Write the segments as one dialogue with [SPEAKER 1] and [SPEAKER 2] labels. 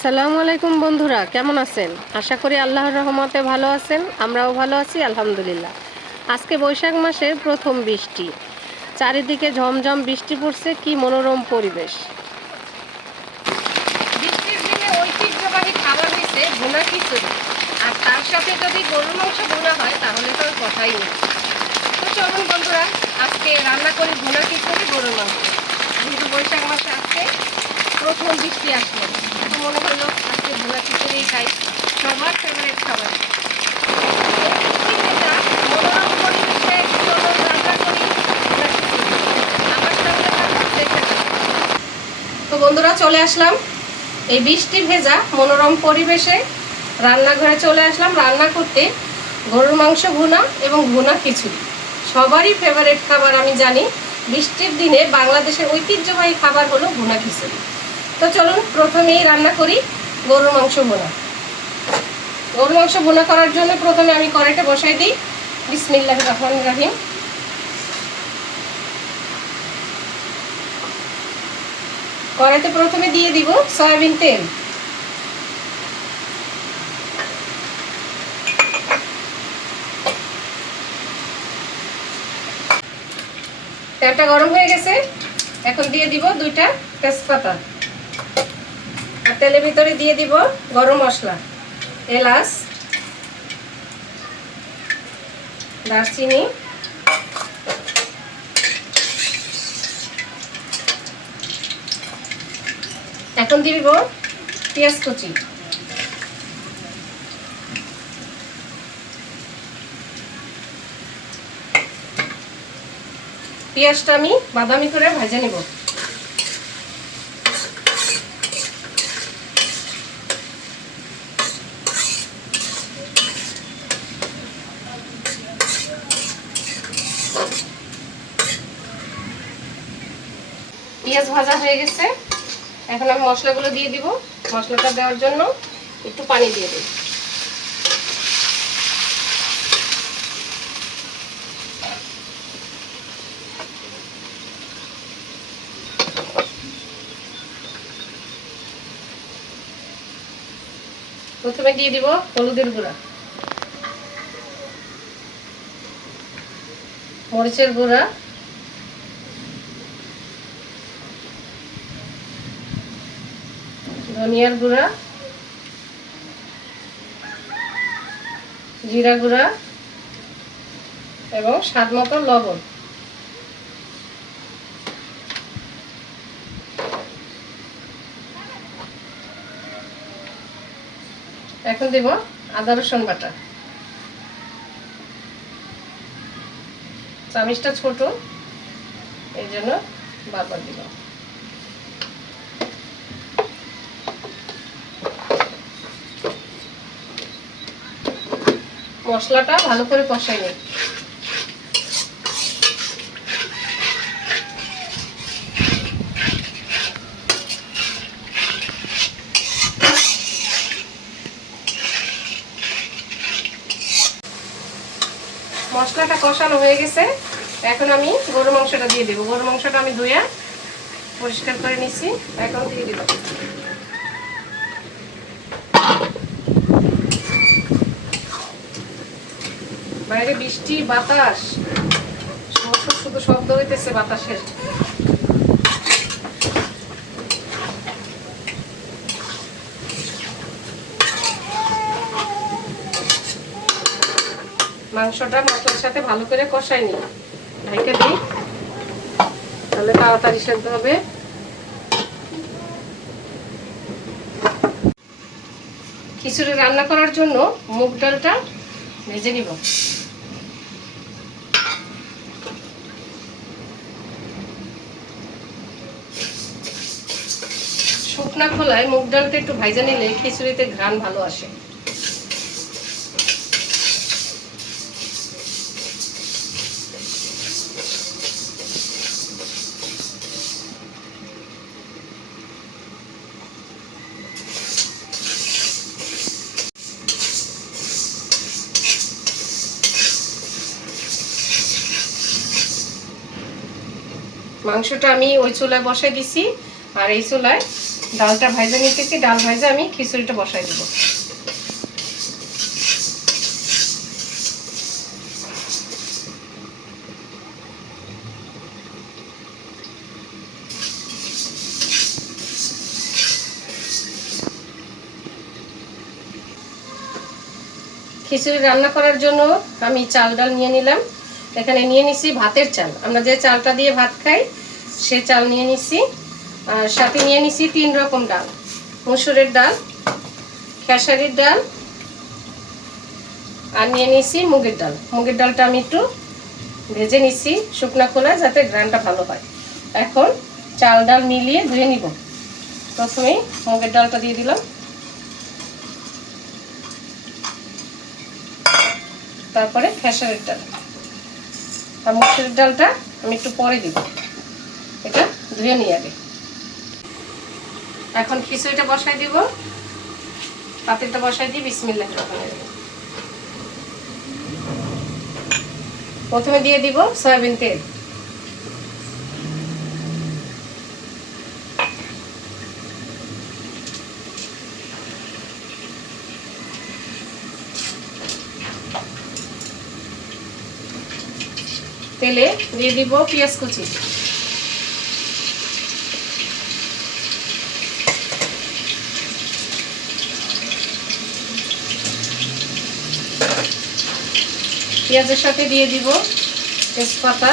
[SPEAKER 1] আসসালামু আলাইকুম বন্ধুরা, কেমন আছেন? আশা করি আল্লাহর রহমতে ভালো আছেন, আমরাও ভালো আছি, আলহামদুলিল্লাহ। আজকে বৈশাখ মাসের প্রথম বৃষ্টি। চারিদিকে ঝমঝম বৃষ্টি পড়ছে, কি মনোরম পরিবেশ। বৃষ্টির দিনে ঐতিহ্যবাহী খাবার হয়েছে ভুনা খিচুড়ি। আর তার সাথে যদি গরুর মাংস ভুনা হয়, তাহলে তো কথাই নেই। তো চলুন বন্ধুরা, আজকে রান্না করি ভুনা খিচুড়ি, গরুর মাংস। যেহেতু বৈশাখ মাসে আজকে প্রথম বৃষ্টি আসলো মনে হলো, আজকে ভোলা খিচুড়ি খাই। সবার ফেভারিট খাবার। তো বন্ধুরা, চলে আসলাম। এই বৃষ্টি ভেজা মনোরম পরিবেশে রান্নাঘরে চলে আসলাম। রান্না করতে গরুর মাংস ভুনা এবং ভুনা খিচুড়ি। সবারই ফেভারিট খাবার, আমি জানি। বৃষ্টির দিনে বাংলাদেশের ঐতিহ্যবাহী খাবার হলো ভুনা খিচুড়ি। তো চলুন প্রথমেই রান্না করি গরুর মাংস বোনা গরুর মাংস বোনা করার জন্য প্রথমে আমি কড়াইটা বসাই দিই। বিসমিল্লাহ রহমান রাহিম। কড়াইতে প্রথমে দিয়ে দিব সয়াবিন তেল। তেলটা গরম হয়ে গেছে। এখন দিয়ে দিব দুইটা তেজপাতা। আর তেলের ভিতরে দিয়ে দিব গরম মশলা, এলাচ, দারচিনি, এখন দিব পেঁয়াজ কুচি। পেঁয়াজটা আমি বাদামি করে ভাজে নেব। পেঁয়াজ ভাজা হয়ে গেছে। এখন আমি মশলাগুলো দিয়ে দিব। মশলাটা দেওয়ার জন্য একটু পানি দিয়ে দিই। প্রথমে দিয়ে দিব হলুদের গুঁড়া। মরিচের গুঁড়া। ধনিয়ার গুঁড়া। জিরা গুঁড়া। এবং স্বাদ মতো লবণ। এখন দেব আদা রসুন বাটা। চামিচটা ছোট, এই জন্য বারবার দিব মশলাটা ভালো করে কষাই নিই মশলাটা কষানো হয়ে গেছে। এখন আমি গরু মাংসটা দিয়ে দেবো। গরু মাংসটা আমি ধুয়ে পরিষ্কার করে নিচ্ছি এখন দিয়ে দেবো। বাইরে বৃষ্টি, বাতাস শুধু শব্দ হইতেছে বাতাসের। মাংসটা মশলার সাথে ভালো করে কষাই নি ঢেকে দিই। তাহলে তাড়াতাড়ি সেদ্ধ হবে। খিচুড়ি রান্না করার জন্য মুগ ডালটা ভেজে নিব। শুকনা খোলায় মুগ ডালটা একটু ভাইজা নিলে খিচুড়িতে ঘ্রাণ ভালো আসে। মাংসটা আমি ওই চুলায় বসাই দিছি, আর এই চুলায় ডালটা ভাজা নিতেছি, ডাল ভাজা আমি খিচুড়িটা বসাই দেবো। খিচুড়ি রান্না করার জন্য আমি চাল ডাল নিয়ে নিলাম। এখানে নিয়ে নিছি ভাতের চাল। আমরা যে চালটা দিয়ে ভাত খাই সে চাল নিয়ে নিছি, আর সাথে নিয়ে নিছি তিন রকম ডাল। মুসুরের ডাল, খেসারির ডাল, আর নিয়ে নিছি মুগের ডাল। মুগের ডালটা আমি একটু ভেজে নিছি শুকনা খোলা যাতে গ্রানটা ভালো হয়। এখন চাল ডাল মিলিয়ে ধুয়ে নিব। প্রথমেই মুগের ডালটা দিয়ে দিলাম। তারপরে খেসারির ডাল। আর মুসুরের ডালটা আমি একটু পরে দিব। এটা ধুয়ে নিয়ে আগে। এখন খিচুড়িটা বসাই দিব। পাতিলটা বসাই দিই বিসমিল্লাহ রহমান রহিম। প্রথমে দিয়ে দিব সয়াবিন তেল। তেলে দিয়ে দিব পেঁয়াজ কুচি। পেঁয়াজের সাথে দিয়ে দিব তেজপাতা,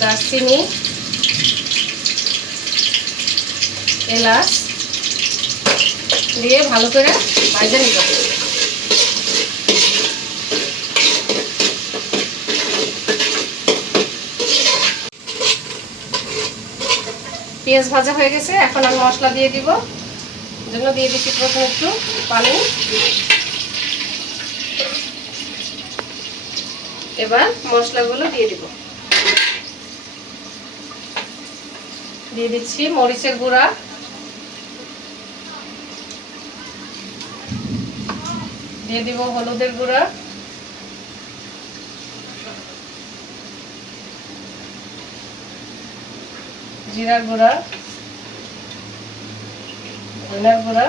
[SPEAKER 1] দারচিনি, এলাচ দিয়ে ভালো করে ভাজে নিব। পেঁয়াজ ভাজা হয়ে গেছে, এখন আমি মশলা দিয়ে দিব। জন্য দিয়ে দিচ্ছি প্রথমে একটু পানি। এবার মশলাগুলো দিয়ে দিব। দিয়ে দিচ্ছি মরিচের গুঁড়া। দিয়ে দিব হলুদের গুঁড়া। জিরার গুঁড়া। ধনিয়ার গুঁড়া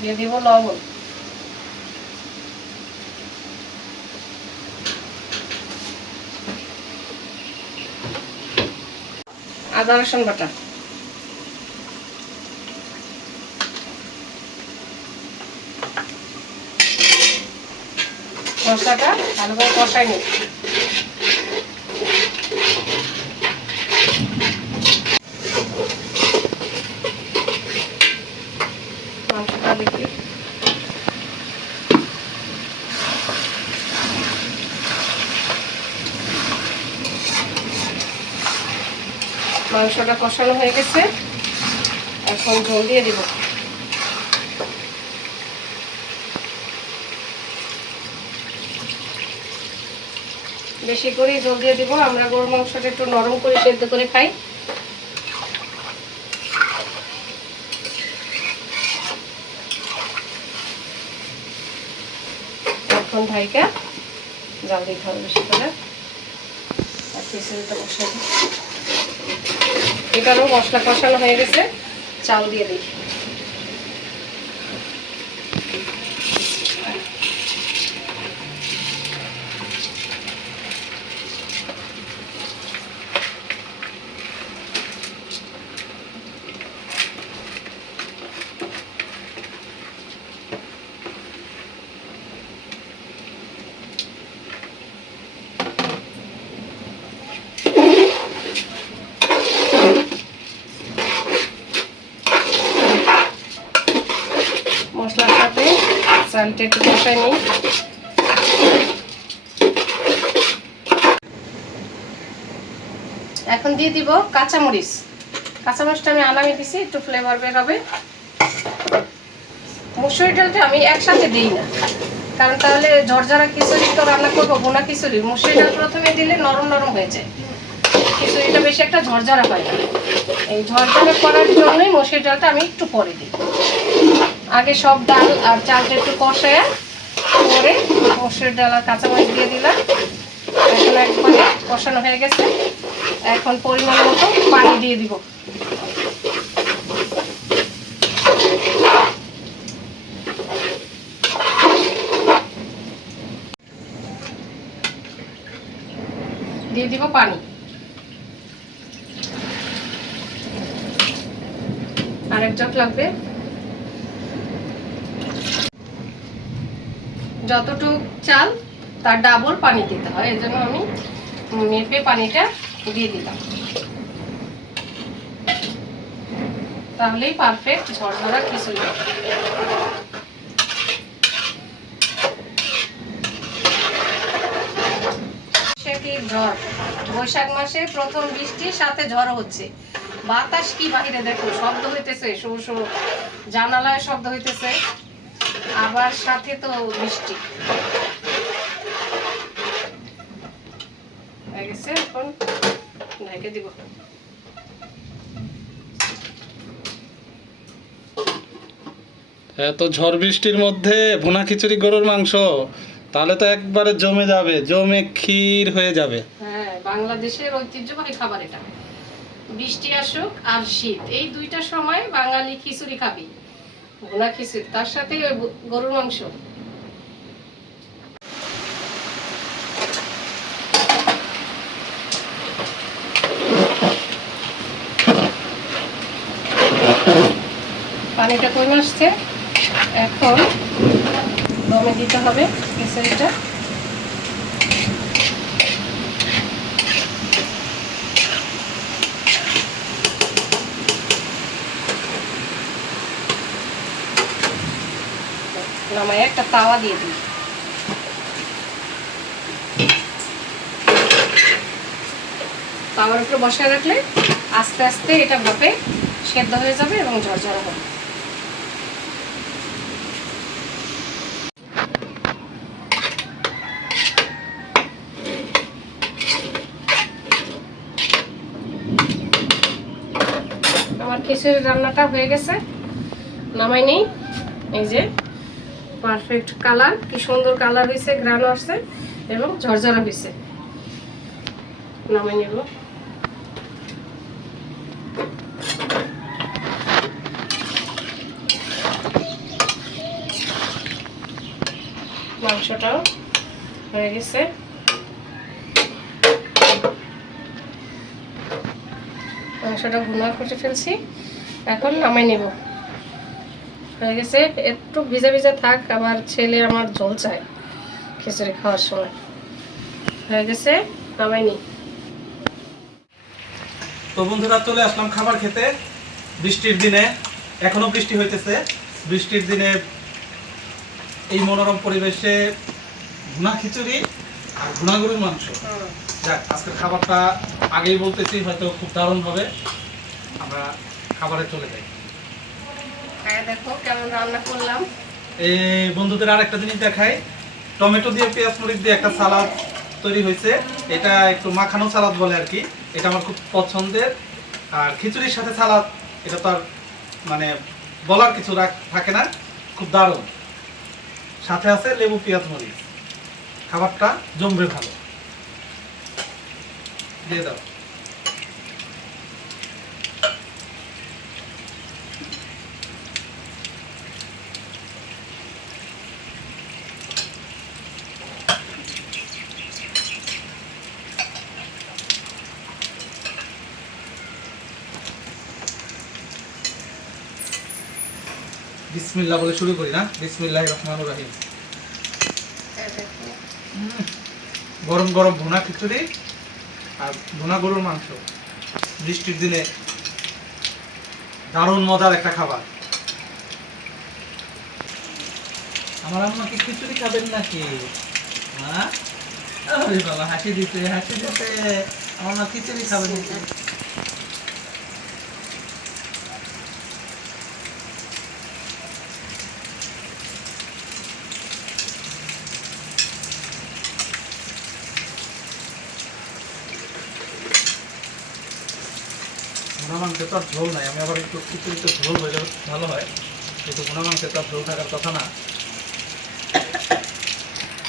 [SPEAKER 1] দিয়ে দিব লবণ। আদা রসুন বাটা। মশলাটা ভালো করে কষাই নিই মাংসটা দেখি মাংসটা কষানো হয়ে গেছে। এখন ঝোল দিয়ে দিব। বেশি করে জল দিয়ে দিব। আমরা গরু মাংসটা একটু নরম করে সেদ্ধ করে খাই। এখন ঢাইকা জাল দিতে হবে বেশি করে। আর খিচুড়িটা বসাই দিই এটারও মশলা কষানো হয়ে গেছে। চাল দিয়ে দিই মশলার সাথে চালটা একটু কষাই নিই। এখন দিয়ে দিব কাঁচামরিচ। কাঁচামরিচটা আমি আলামে দিছি, একটু ফ্লেভার বের হবে। মুসুরি ডালটা আমি একসাথে দিই না। কারণ তাহলে ঝরঝরা খিচুড়ি তো রান্না করব, বোনা খিচুড়ি। মুসুরি ডাল প্রথমে দিলে নরম নরম হয়ে যায়। খিচুড়িটা বেশি একটা ঝরঝরা হয় না। এই ঝরঝরা করার জন্যই মসুরি ডালটা আমি একটু পরে দিই। আগে সব ডাল আর চালটা একটু কষায় পরে মসুর ডাল আর কাঁচামরিচ দিয়ে দিলাম। এখন একবারে কষানো হয়ে গেছে। এখন পরিমাণ মতো পানি দিয়ে দিব। দিয়ে দিব পানি। আরেক জগ লাগবে। যতটুক চাল, তার ডাবল পানি দিতে হয়। এর জন্য আমি মেপে পানিটা দিয়ে দিলাম। তাহলেই পারফেক্ট ঝরঝরা খিচুড়ি ঝড়। বৈশাখ মাসে প্রথম বৃষ্টির সাথে ঝড় হচ্ছে। বাতাস কি বাহিরে দেখো, শব্দ হইতেছে শো শো জানালায় শব্দ হইতেছে। আবার সাথে তো বৃষ্টি হয়ে গেছে এখন ঢেকে দিব।
[SPEAKER 2] এত ঝড় বৃষ্টির মধ্যে ভুনা খিচুড়ি গরুর মাংস তাহলে তো একবারে জমে যাবে জমে ক্ষীর হয়ে যাবে।
[SPEAKER 1] হ্যাঁ বাংলাদেশের ঐতিহ্যবাহী খাবার এটা। বৃষ্টি আসুক আর শীত এই দুইটা সময় বাঙালি খিচুড়ি খাবি। ভুনা খিচুড়ি তার সাথে গরুর মাংস। পানিটা কমে আসছে। এখন দমে দিতে হবে খিচুড়িটা। নামায়, একটা তাওয়া দিয়ে দিই। তাওয়ার উপরে বসায় রাখলে আস্তে আস্তে এটা ভাপে সেদ্ধ হয়ে যাবে এবং ঝরঝরা হবে। আমার খিচুড়ির রান্নাটা হয়ে গেছে। নামাই নেই, এই যে। পারফেক্ট কালার কি সুন্দর কালার হয়েছে গ্রান আসছে এবং ঝরঝরা হয়েছে নামাই নেব। মাংসটাও হয়ে গেছে। মাংসটা ভুনা করে ফেলছি। এখন নামাই নেব। হয়ে গেছে। একটু ভিজা ভিজা থাক, আবার ছেলে আমার জল চায় খিচুড়ি খাওয়ার সময়। হয়ে গেছে, নামাই নি।
[SPEAKER 2] তো বন্ধুরা, চলে আসলাম খাবার খেতে। বৃষ্টির দিনে, এখনও বৃষ্টি হইতেছে। বৃষ্টির দিনে এই মনোরম পরিবেশে ভুনা খিচুড়ি আর ভুনা গরুর মাংস। যাক, আজকের খাবারটা আগেই বলতেছি, হয়তো খুব দারুণ হবে। আমরা খাবারে চলে যাই। বন্ধুদের আরেকটা জিনিস দেখাই। টমেটো দিয়ে, পেঁয়াজ মরিচ দিয়ে একটা সালাদ তৈরি হয়েছে। এটা একটু মাখানো সালাদ বলে আর কি। এটা আমার খুব পছন্দের। আর খিচুড়ির সাথে সালাদ, এটা তো আর মানে বলার কিছু থাকে না। খুব দারুণ। সাথে আছে লেবু, পেঁয়াজ, মরিচ। খাবারটা জমবে ভালো। দিয়ে দাও। বিসমিল্লাহ বলে শুরু করি না। বিসমিল্লাহ রহমান রাহিম। গরম গরম ভুনা খিচুড়ি আর ভুনা গরুর মাংস। বৃষ্টির দিনে দারুণ মজার একটা খাবার। আমার আম্মা কি খিচুড়ি খাবেন নাকি? হ্যাঁ? বাবা, হাসি দিতে হাসি দিতে আমার মা খিচুড়ি খাবেন? ভুনা মাংসে তো আর ঝোল নাই, আমি আবার একটু খিচুড়ি তো ঝোল হয়ে যাবে ভালো হয়। কিন্তু ভুনা মাংসে তো আর ঝোল থাকার কথা না।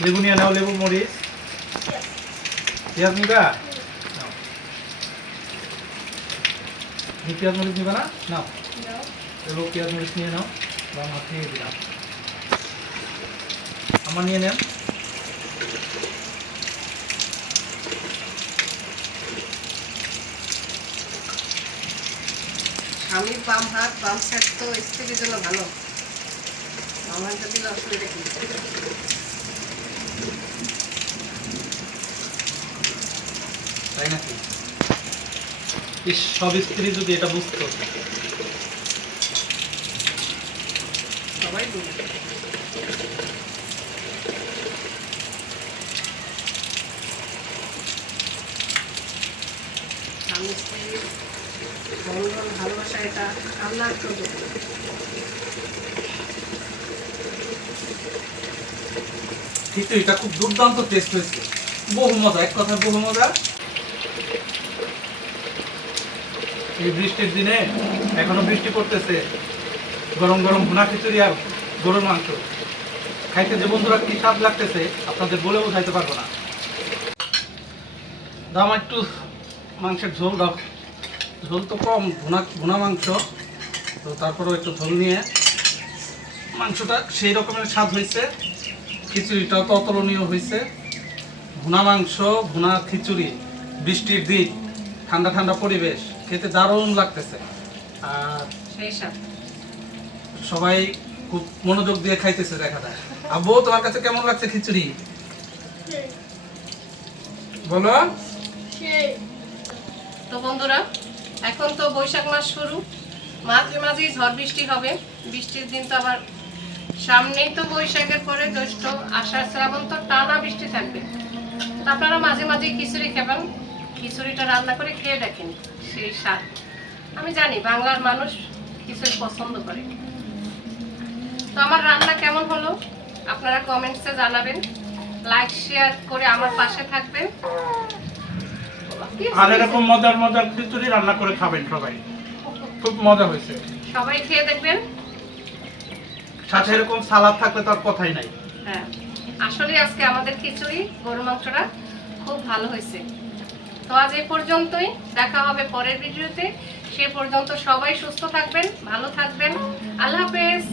[SPEAKER 2] লেবু নিয়ে নাও, লেবু মরিচ। পেঁয়াজ নিবা? পেঁয়াজ মরিচ নিবা না? নাও। এগুলো পেঁয়াজ মরিচ নিয়ে নাও। বা আমার নিয়ে দিলাম। আমার নিয়ে নেন।
[SPEAKER 1] স্বামীর বাম হাত বাম সাইড তো স্ত্রীর জন্য ভালো। বাম হাতটা দিলে অসুবিধা কি?
[SPEAKER 2] তাই নাকি? সব স্ত্রী যদি এটা বুঝতো।
[SPEAKER 1] সবাই বলে স্বামী স্ত্রীর বন্ধন ভালোবাসা এটা আল্লাহর প্রদত্ত
[SPEAKER 2] কিন্তু এটা খুব দুর্দান্ত টেস্ট হয়েছে। বহু মজা, এক বহু মজা। এই বৃষ্টির দিনে এখনও বৃষ্টি পড়তেছে। গরম গরম ভুনা খিচুড়ি আর গরুর মাংস। খাইতে যে বন্ধুরা কি স্বাদ লাগতেছে, আপনাদের বলে বোঝাইতে পারব না। দাম একটু মাংসের ঝোল দাও। ঝোল তো কম, ভুনা ভুনা মাংস। তো তারপরেও একটু ঝোল নিয়ে মাংসটা সেই রকমের স্বাদ হয়েছে। খিচুড়িটাও তো অতুলনীয় হয়েছে। ভুনা মাংস ভুনা খিচুড়ি বৃষ্টির দিন ঠান্ডা ঠান্ডা পরিবেশ খেতে দারুণ লাগতেছে। আর সবাই খুব মনোযোগ দিয়ে খাইতেছে দেখা যায়। আব্বু তোমার কাছে কেমন লাগছে খিচুড়ি? বলো।
[SPEAKER 1] তো বন্ধুরা এখন তো বৈশাখ মাস শুরু। মাঝে মাঝেই ঝড় বৃষ্টি হবে। বৃষ্টির দিন তো আবার সামনেই তো বৈশাখের পরে জ্যৈষ্ঠ, আষাঢ়, শ্রাবণ তো টানা বৃষ্টি থাকবে। আপনারা মাঝে মাঝে খিচুড়ি খাবেন খিচুড়িটা রান্না করে খেয়ে দেখেন সেই স্বাদ। আমি জানি, বাংলার মানুষ খিচুড়ি পছন্দ করে। তো আমার রান্না কেমন হলো? আপনারা কমেন্টসে জানাবেন। লাইক শেয়ার করে আমার পাশে থাকবেন।
[SPEAKER 2] আর এরকম মজার মজার খিচুড়ি রান্না করে খাবেন সবাই। খুব মজা হয়েছে।
[SPEAKER 1] সবাই খেয়ে দেখবেন।
[SPEAKER 2] সাথে এরকম সালাদ থাকলে তার কথাই নাই।
[SPEAKER 1] হ্যাঁ। আসলে আজকে আমাদের খিচুড়ি গরু মাংসটা খুব ভালো হয়েছে। তো আজ এই পর্যন্তই দেখা হবে পরের ভিডিওতে। সে পর্যন্ত সবাই সুস্থ থাকবেন ভালো থাকবেন। আল্লাহ হাফেজ।